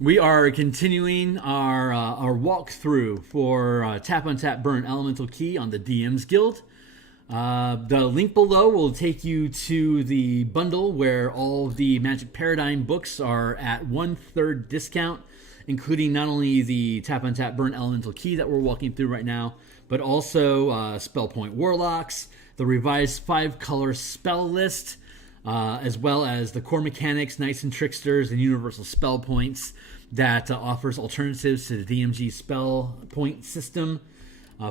We are continuing our walkthrough for Tap Untap Burn Elemental Key on the DMsGuild. The link below will take you to the bundle where all of the Magic Paradigm books are at 1/3 discount, including not only the Tap Untap Burn Elemental Key that we're walking through right now, but also Spell Point Warlocks, the revised 5-color spell list, as well as the core mechanics, Knights and Tricksters, and Universal Spell Points that offers alternatives to the DMG spell point system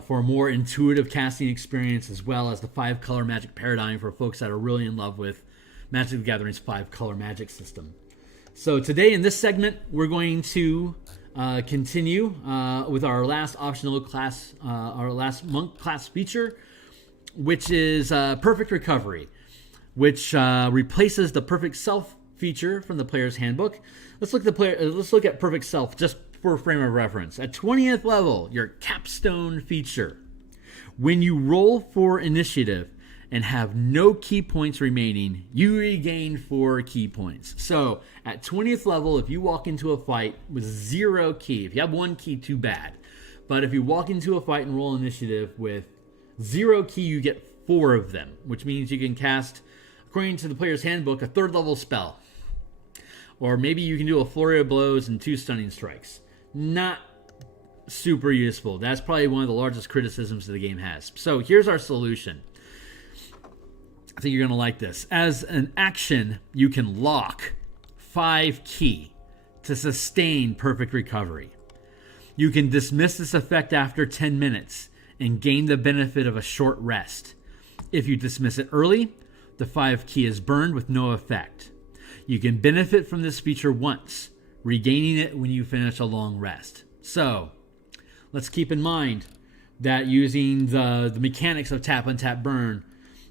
for a more intuitive casting experience, as well as the 5-color Magic Paradigm for folks that are really in love with Magic the Gathering's 5-color magic system. So today in this segment, we're going to continue with our last optional class, our last monk class feature, which is Perfect Recovery, which replaces the Perfect Self feature from the player's handbook. Let's look at Perfect Self just for a frame of reference. At 20th level, your capstone feature. When you roll for initiative and have no key points remaining, you regain 4 key points. So at 20th level, if you walk into a fight with 0 key, if you have 1 key, too bad. But if you walk into a fight and roll initiative with 0 key, you get 4 of them, which means you can cast, according to the player's handbook, a 3rd level spell. Or maybe you can do a flurry of blows and 2 stunning strikes. Not super useful. That's probably one of the largest criticisms the game has. So here's our solution. I think you're going to like this. As an action, you can lock 5 key to sustain Perfect Recovery. You can dismiss this effect after 10 minutes and gain the benefit of a short rest. If you dismiss it early, the 5 key is burned with no effect. You can benefit from this feature once, regaining it when you finish a long rest. So, let's keep in mind that using the mechanics of Tap Untap Burn,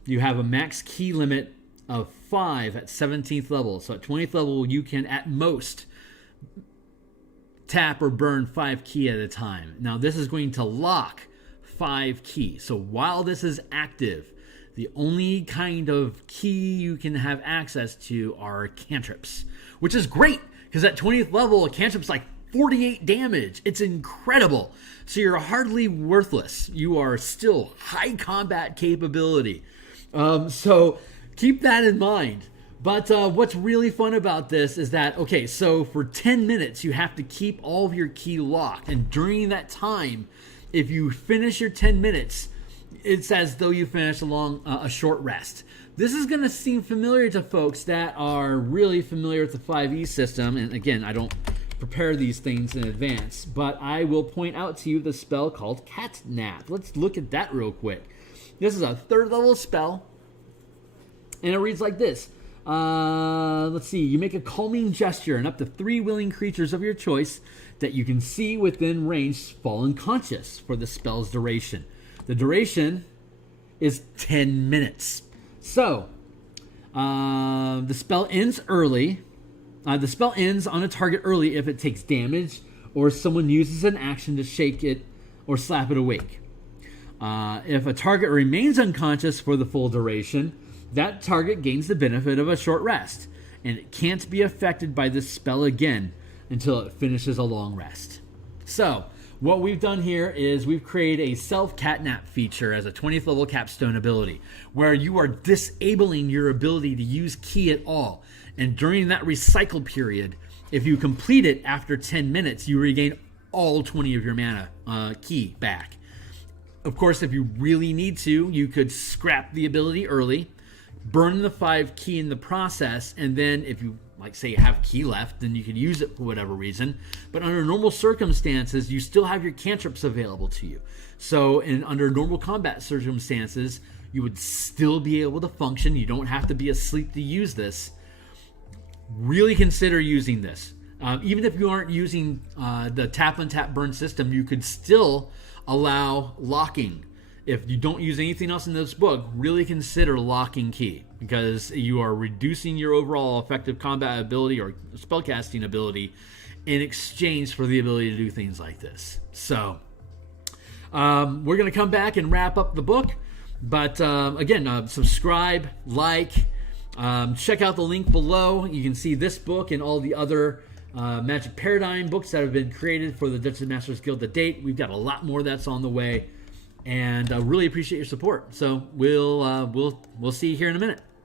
you have a max key limit of 5 at 17th level. So at 20th level, you can at most tap or burn 5 key at a time. Now this is going to lock 5 key. So while this is active, the only kind of key you can have access to are cantrips, which is great because at 20th level, a cantrip's like 48 damage. It's incredible. So you're hardly worthless. You are still high combat capability. So keep that in mind. But what's really fun about this is that, okay, so for 10 minutes, you have to keep all of your key locked. And during that time, if you finish your 10 minutes, it's as though you finished a short rest. This is going to seem familiar to folks that are really familiar with the 5e system. And again, I don't prepare these things in advance, but I will point out to you the spell called Catnap. Let's look at that real quick. This is a 3rd level spell, and it reads like this. Let's see. You make a calming gesture, and up to 3 willing creatures of your choice that you can see within range fall unconscious for the spell's duration. The duration is 10 minutes. So, the spell ends early. The spell ends on a target early if it takes damage or someone uses an action to shake it or slap it awake. If a target remains unconscious for the full duration, that target gains the benefit of a short rest, and it can't be affected by this spell again until it finishes a long rest. So, what we've done here is we've created a self-catnap feature as a 20th level capstone ability, where you are disabling your ability to use key at all. And during that recycle period, if you complete it after 10 minutes, you regain all 20 of your mana key back. Of course, if you really need to, you could scrap the ability early, burn the 5 key in the process, and then if you, like, say, have key left, then you can use it for whatever reason. But under normal circumstances, you still have your cantrips available to you. So under normal combat circumstances, you would still be able to function. You don't have to be asleep to use this. Really consider using this. Even if you aren't using the Tap Untap Burn system, you could still allow locking. If you don't use anything else in this book, really consider locking key, because you are reducing your overall effective combat ability or spellcasting ability in exchange for the ability to do things like this. So we're going to come back and wrap up the book. But again, subscribe, like, check out the link below. You can see this book and all the other Magic Paradigm books that have been created for the Dungeon Masters Guild to date. We've got a lot more that's on the way, and I really appreciate your support. So we'll see you here in a minute.